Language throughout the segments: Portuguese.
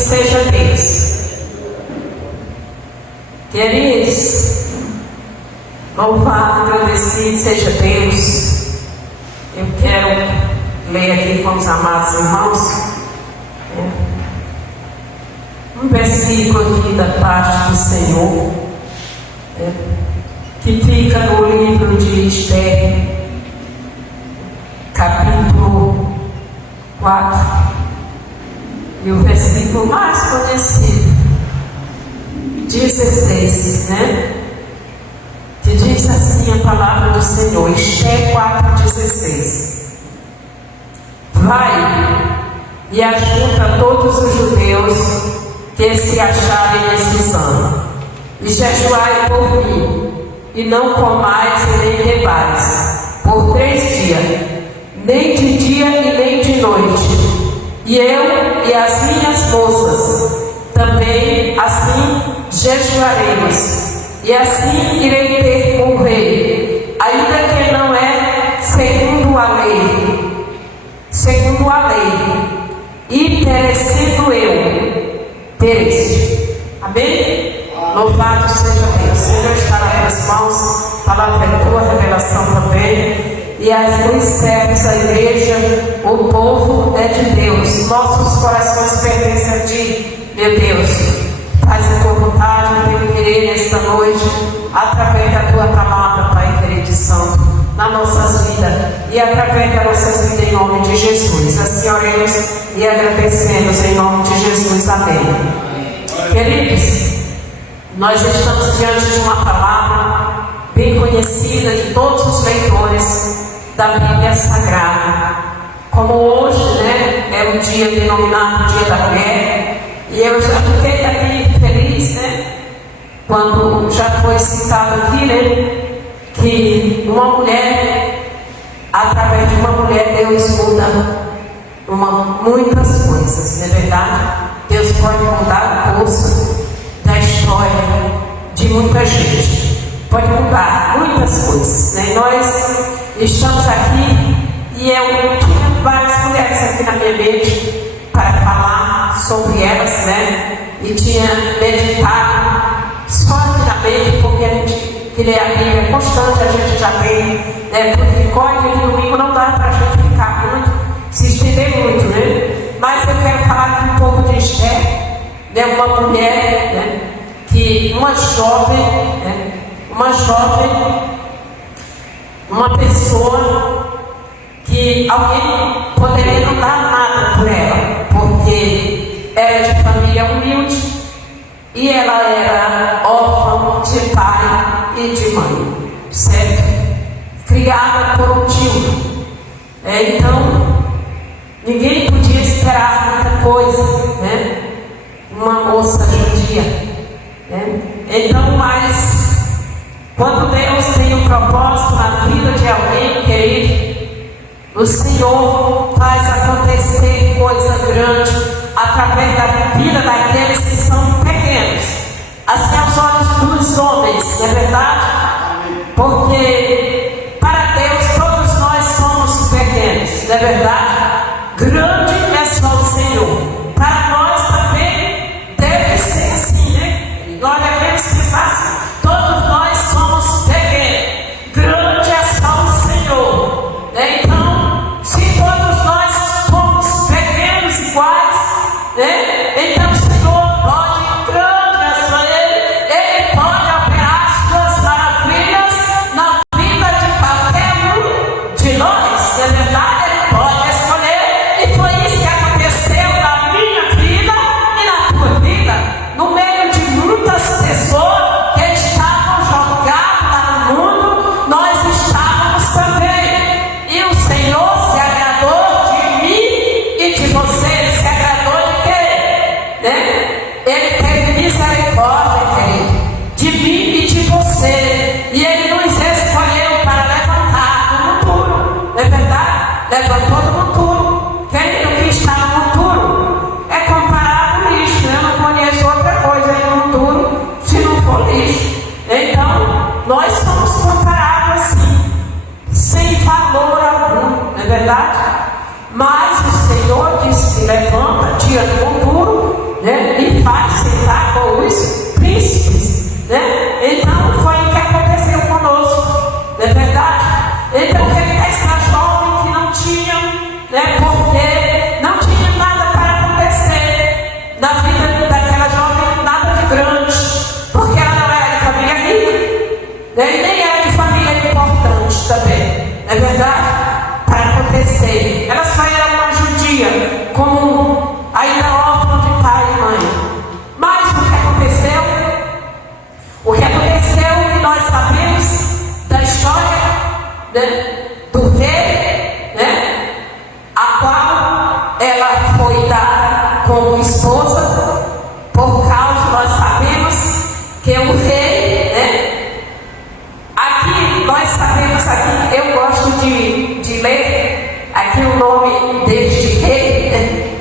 seja Deus. Queridos, louvado, agradecido seja Deus. Eu quero ler aqui com os amados irmãos um versículo aqui da parte do Senhor, que fica no livro de Esther, capítulo 4, e o versículo mais conhecido, 16, que diz assim a palavra do Senhor, Esther 4,16: Vai e ajunta todos os judeus que se acharem em Susã, e jejuai por mim, e não comais e nem bebais, por 3 dias, nem de dia e nem de noite. E eu e as minhas moças também assim jejuaremos, e assim irei ter com o rei, ainda que não é segundo a lei, e perecendo eu, perece. Amém? Louvado seja Deus. Senhor, está nas minhas mãos, palavra é tua, revelação também. E as luzes servos, a igreja, o povo é de Deus. Nossos corações pertencem a ti, meu Deus. Faz a tua vontade, o teu querer nesta noite, através da tua palavra, Pai querido e santo, nas nossas vidas e através das nossas vidas, em nome de Jesus. Assim oremos e agradecemos em nome de Jesus. Amém. Queridos, nós estamos diante de uma palavra bem conhecida de todos os leitores da Bíblia Sagrada. Como hoje, é um dia denominado Dia da Mulher, e eu já fiquei aqui feliz, quando já foi citado aqui, que uma mulher, através de uma mulher, Deus muda muitas coisas, não é verdade? Deus pode mudar o curso da história de muita gente, pode mudar muitas coisas, Nós estamos aqui e eu tinha várias mulheres aqui na minha mente para falar sobre elas, e tinha meditado só aqui na mente, porque a gente que lê a Bíblia é constante, a gente já tem, porque corre de domingo não dá para a gente ficar muito, se estender muito, mas eu quero falar aqui um pouco de Esther, uma mulher, uma jovem, uma pessoa que alguém poderia não dar nada por ela, porque era de família humilde e ela era órfã de pai e de mãe, certo? Criada por um tio, então ninguém podia esperar muita coisa, uma moça judia, então, mas quando Deus tem um propósito na vida de alguém, querido, o Senhor faz acontecer coisa grande através da vida daqueles que são pequenos, assim aos olhos dos homens, não é verdade? Porque para Deus todos nós somos pequenos, não é verdade? Grande é só o Senhor. Para nós também deve ser assim, Nós devemos pensar assim. Todos nós somos pequenos. Grande é só o Senhor. Então, se todos nós somos pequenos iguais, então o Senhor pode, grande é só Ele pode operar as suas maravilhas na vida de qualquer um de nós, não é verdade? Ele pode escolher, e foi isso que aconteceu na minha vida e na tua vida, no meio de muitas pessoas que estavam jogadas lá no mundo, nós estávamos também, e o Senhor se agradou de mim e de você. Ele se agradou de quê? Ele teve misericórdia, querido, de mim e de você, e Ele nos escolheu para levantar no futuro, não é verdade? Levantou no futuro. Querido, que está no futuro é comparado ao lixo. Eu não conheço outra coisa aí no futuro se não for lixo. Então, nós somos comparados assim, sem valor algum, não é verdade? Mas o Senhor disse que levanta dia do futuro né? E faz sentar com os príncipes, né? Então foi o que aconteceu conosco, não é verdade? Então essa jovem que não tinha, né? Porque não tinha nada para acontecer na vida daquela jovem, nada de grande, porque ela não era de família rica, né? E nem era de família importante também, não é verdade? Para acontecer, ela só era uma judia comum, ainda órfã de pai e mãe. Mas o que aconteceu? O que aconteceu que nós sabemos da história, né, do rei, né, a qual ela foi dada como esposa, por causa, nós sabemos que o rei, né, aqui nós sabemos, aqui eu gosto de ler aqui o nome deste rei, né?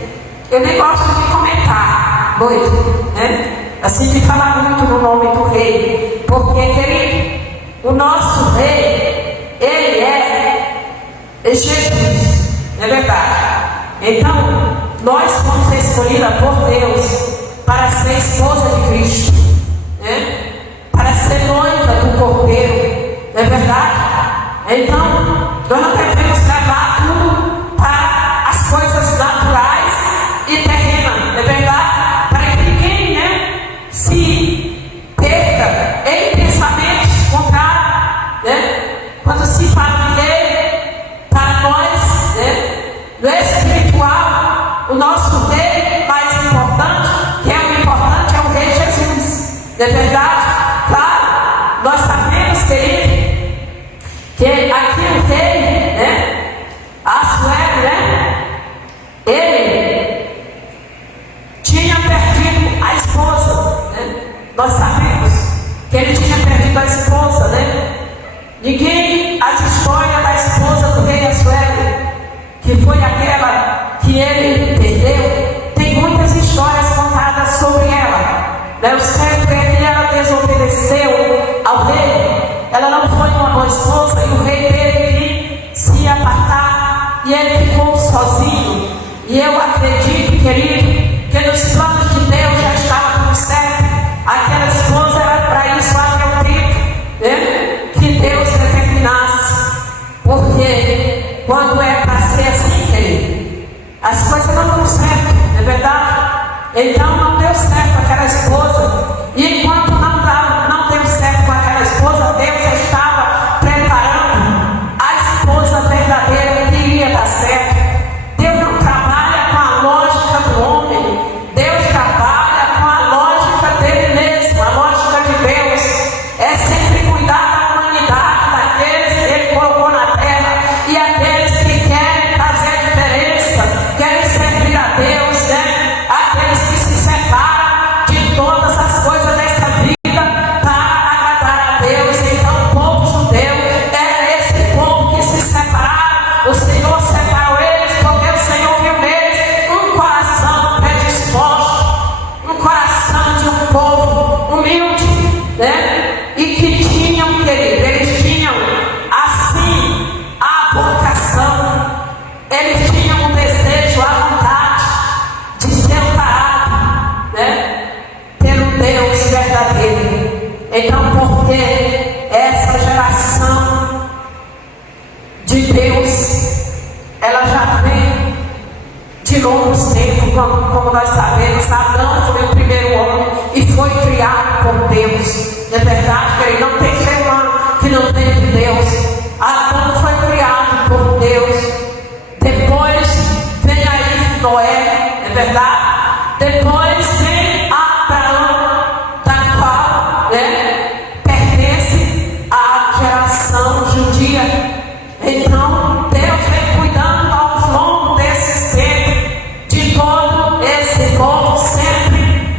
Eu nem gosto de comentar muito, né? Assim, de falar muito no nome do rei, porque, querido, o nosso rei, ele é Jesus, não é verdade? Então, nós fomos escolhidas por Deus para ser esposa de Cristo, né? Para ser noiva do Cordeiro, não é verdade? Então, nós não devemos levar tudo para as coisas naturais e terrenas, é verdade? Para que ninguém, né, se perca em pensamentos contrários, né? Quando se fala de rei, para nós, né, no espiritual, o nosso rei mais importante, que é o importante, é o rei Jesus, não é verdade? Claro, nós sabemos, querido, que aqui o rei, né, Assuero, né, ele tinha perdido a esposa, né? Nós sabemos que ele tinha perdido a esposa, né? Ninguém, as histórias da esposa do rei Assuero, que foi aquela que ele perdeu, tem muitas histórias contadas sobre ela, né? O certo é que ela desobedeceu ao rei. Ela não foi uma boa esposa e o rei teve que se apartar e ele ficou sozinho. E eu acredito, querido, que nos planos de Deus já estava tudo certo. Aquela esposa era para isso até o tempo, né, que Deus determinasse. Porque quando é para ser assim, querido, as coisas não dão certo, não é verdade? Então não deu certo aquela esposa. E enquanto não deu certo com aquela esposa, Deus já estava preparando a esposa verdadeira que iria dar certo. Deus não trabalha com a lógica do homem, Deus trabalha com a lógica dele mesmo, a lógica de Deus. É sempre cuidar da humanidade, daqueles que ele colocou na terra e aqueles que querem fazer a diferença, querem servir a Deus, né? Aqueles que se separam de todas as coisas dessa vida para agradar a Deus. Então o povo judeu era esse povo que se separaram. O Senhor separou eles porque o Senhor viu neles um coração predisposto, um coração de um povo humilde, né? E que tinham, querido, eles tinham assim a vocação, eles tinham um desejo, a vontade de ser parado, né, pelo Deus verdadeiro. Então, porque essa geração de Deus, ela já vem de longos tempos, como nós sabemos. Adão foi o primeiro homem e foi criado por Deus, não é verdade? Ele não tem ser humano que não vem de Deus. Adão foi criado por Deus. Depois vem aí Noé, não é verdade? Depois vem Abraão, da qual, né, pertence à geração judia. Então Deus vem cuidando ao longo desses tempos de todo esse povo, sempre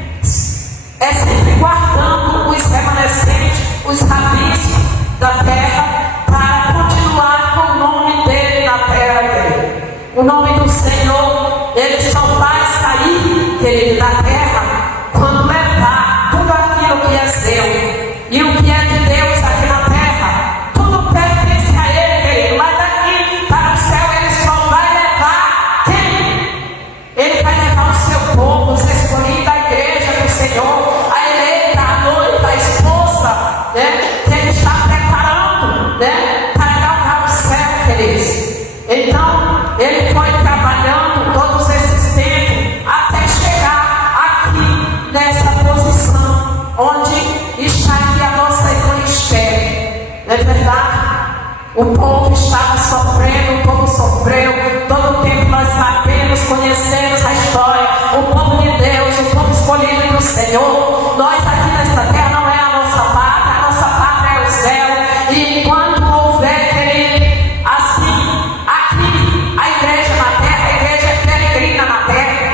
guardando os remanescentes, os rabiscos da terra, para continuar com o nome dele na terra dele. O nome do Senhor, ele só vai sair, querido, da terra quando levar tudo aquilo que é seu. E o que é de Deus aqui na terra, tudo pertence a ele, querido. Mas daqui para o céu ele só vai levar quem? Ele vai levar o seu povo, os escolhidos. ele foi trabalhando todos esses tempos até chegar aqui nessa posição onde está aqui a nossa irmã Esther. Não é verdade? O povo estava sofrendo, o povo sofreu. Todo o tempo nós sabemos, conhecemos a história. O povo de Deus, o povo escolhido do Senhor. Nós aqui nesta terra não é a nossa pátria é o céu. E enquanto houver, querido, assim, aqui, a igreja na terra, a igreja é peregrina na terra.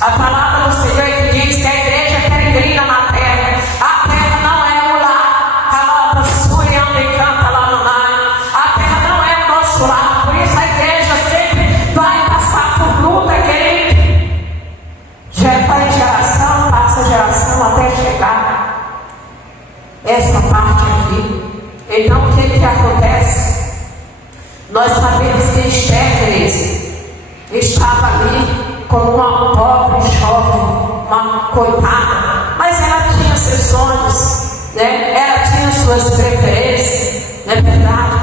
A palavra do Senhor que diz que a igreja é peregrina na terra. A terra não é o lar. Calada, suriando e canta lá no mar. A terra não é o nosso lar. Por isso a igreja sempre vai passar por luta, querido. Geração passa geração até chegar essa parte aqui. Então o que acontece? Nós sabemos que Esther, queridos, estava ali como uma pobre jovem, uma coitada, mas ela tinha seus sonhos, né? Ela tinha suas preferências, não é verdade?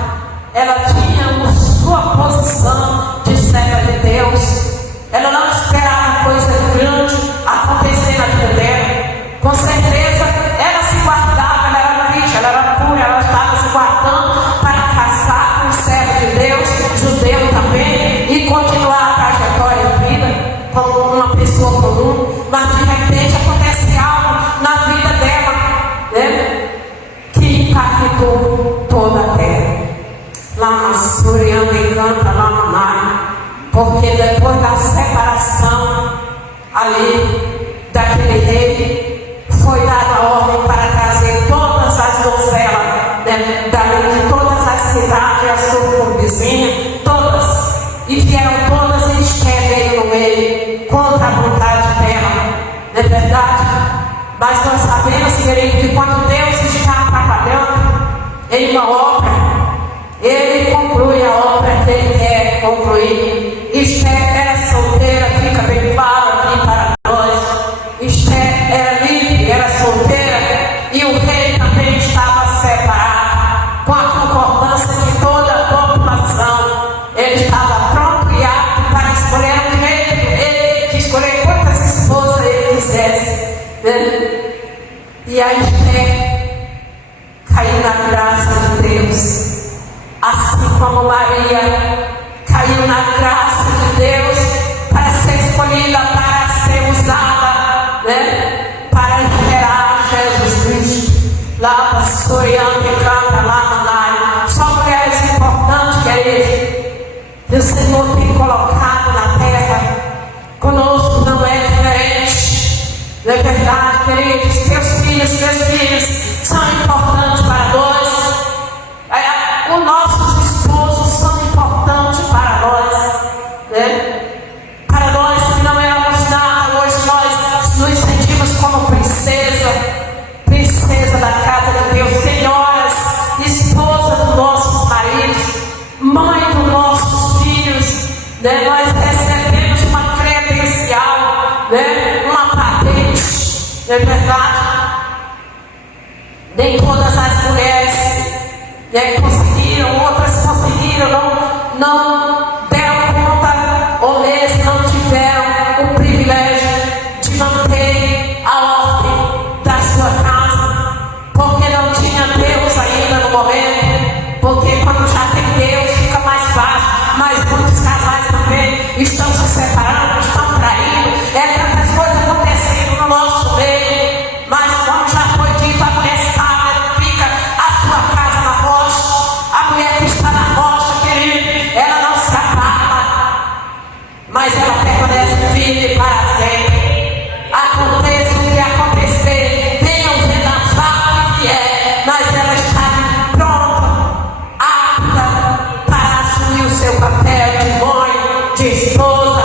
Ela tinha sua posição de serva de Deus. Ela não esperava coisa grande acontecer na vida dela. Com certeza, ela se guardava, ela era virgem, ela era pura, ela estava se guardando para casar com o servo de Deus, judeu também, e continuar a trajetória de vida como uma pessoa comum. Mas de repente acontece algo na vida dela, né? Que impactou toda a terra. Lá na Suriana e canta lá no mar. Porque depois da separação ali daquele rei, foi dada a ordem para trazer todas as donzelas, né, de todas as cidades, as circunvizinhas, todas. E vieram todas e Esther no meio, contra a vontade dela. Não é verdade? Mas nós sabemos, querido, que quando Deus está trabalhando em uma obra, Ele conclui a obra que Ele quer concluir. Esther era solteira, fica bem claro aqui para nós. Esther era livre, era solteira, e o rei também estava separado, com a concordância de toda a população. Ele estava pronto e apto para escolher um rei, ele que escolher quantas esposas ele quisesse, né? E a Esther caiu na graça de Deus, assim como Maria caiu na graça de Deus para ser escolhida, para ser usada, né? Para gerar Jesus Cristo. Lá para Soriano e canta lá no lar. São mulheres importantes, queridos, que o Senhor tem colocado na terra. Conosco não é diferente. Não é verdade, queridos? Teus filhos são importantes para nós. Os nossos esposos são importantes para nós, né? Para nós que não éramos nada, hoje nós nos sentimos como princesa da casa de Deus, senhoras, esposas dos nossos maridos, mãe dos nossos filhos, né? Nós recebemos uma credencial, né? Uma patente, não é verdade? Nem todas as mulheres, né, conseguiram, outras conseguiram, não deram conta, ou mesmo não tiveram o privilégio de manter a ordem da sua casa, porque não tinha Deus ainda no momento. Porque quando já tem Deus fica mais fácil, mas muitos casais também estão se separando, estão traindo, tantas coisas acontecendo no nosso meio. Mas como já foi dito, a mulher sábia fica a sua casa na rocha. A mulher que está na rocha, querido, ela não se abala, mas ela permanece firme para sempre. Aconteça o que acontecer, venha o vendaval que vier, mas ela está pronta, apta para assumir o seu papel de mãe, de esposa,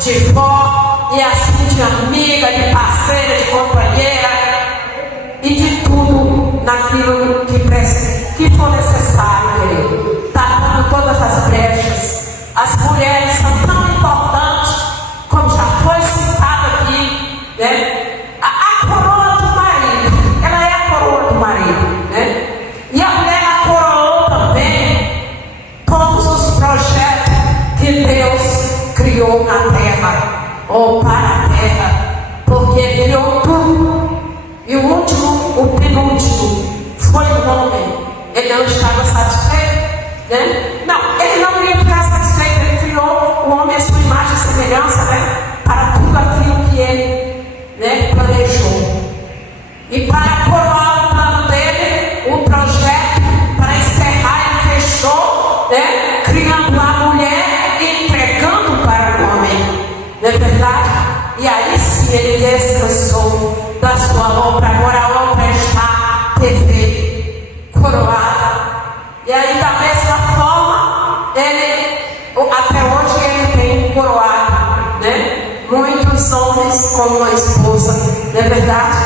de vó, e assim de amiga, de parceira, de companheira, e de tudo naquilo que for necessário, querido. Tapando todas as brechas. As mulheres são tão importantes, como já foi citado aqui, né? A coroa do marido, ela é a coroa do marido, né? E a mulher a coroou também todos os projetos que Deus criou na terra, ou para a terra, porque ele criou tudo. E o último, o penúltimo, foi o homem. Ele não estava satisfeito, né? Não, ele não ia ficar satisfeito. Ele criou o homem à sua imagem e semelhança, né? Para tudo aquilo que ele, né, planejou. E para coroar o plano dele, o projeto, para encerrar, ele fechou, né? Criando a mulher e entregando para o homem. Não é verdade? E aí sim ele descansou da sua obra. Agora a obra está perfeita, coroada. E aí da mesma forma, ele, até hoje ele tem coroado, né? Muitos homens como uma esposa, não é verdade?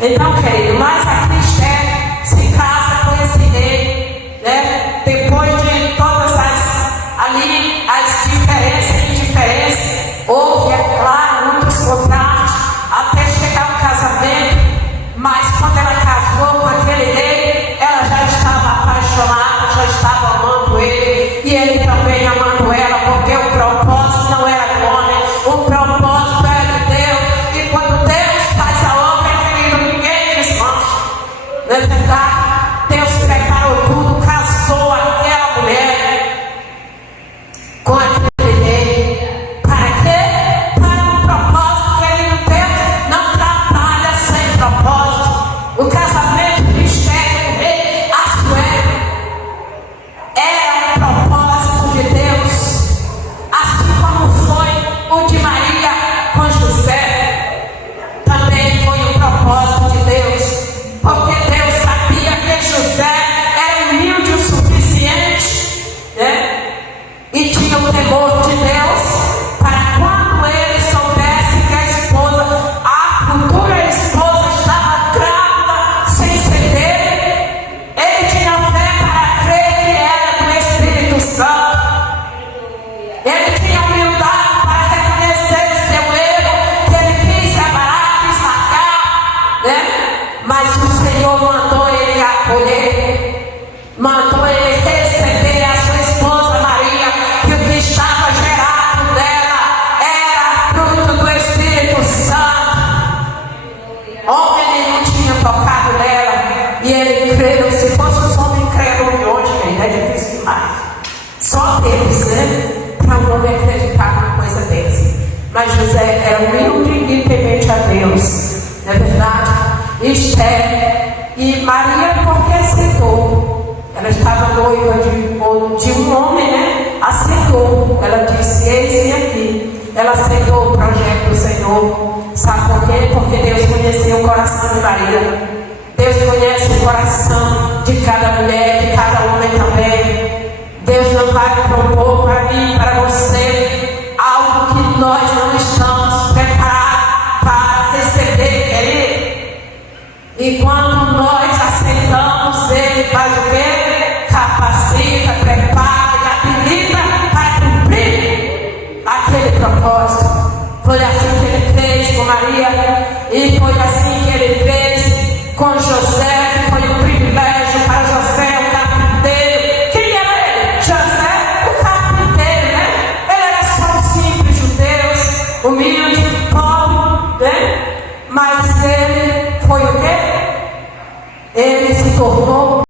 Então, querido, mas a Esther se casa com esse rei, né? Depois de todas as diferenças e indiferenças, houve, é claro, muitos contratos até chegar ao casamento, mas quando ela casou com aquele rei, ela já estava apaixonada, já estava amando ele, e ele também amando ela, porque o propósito não era do homem, o propósito era de Deus. E quando Deus faz a obra, querido, ninguém desmancha. Não é verdade? Deus preparou tudo, casou aquela mulher com aquele rei. Para quê? Para um propósito, querido. Deus não trabalha sem propósito. O casamento de Esther com o rei Assuero era um propósito de Deus, assim como foi o de Maria com José. Também foi um propósito de Deus, porque Deus sabia que José era humilde o suficiente, né? E tinha o temor de Deus, para quando ele soubesse que a esposa, a futura esposa, estava grávida sem ser dele, ele tinha fé para crer que era do Espírito Santo. Ele tinha humildade para reconhecer o seu erro, que ele quis separar, quis marcar, né? Mas o Senhor mandou ele acolher, mandou ele receber a sua esposa Maria, que o que estava gerado dela era fruto do Espírito Santo. Homem não tinha tocado nela, e ele creu. Se fosse os homens creram de hoje, é difícil demais. Só Deus, né? Para um homem acreditar numa coisa dessa. Mas José era humilde e temente a Deus, não é verdade? Esther e Maria, porque aceitou. Ela estava noiva de um homem, né? Aceitou. Ela disse: eis-me aqui. Ela aceitou o projeto do Senhor. Sabe por quê? Porque Deus conhecia o coração de Maria. Deus conhece o coração de cada mulher, de cada homem também. Deus não vai propor para mim, para você, algo que nós não estamos preparados para receber, querido. E quando nós aceitamos, Ele faz o quê? Capacita, prepara e habilita para cumprir aquele propósito. Foi assim que Ele fez com Maria, e foi assim que Ele fez com José, que foi um privilégio para José, o carpinteiro. Quem era ele? José, o carpinteiro, né? Ele era só um simples judeu, humilde, pobre, né? Mas ele foi o quê? Ele se tornou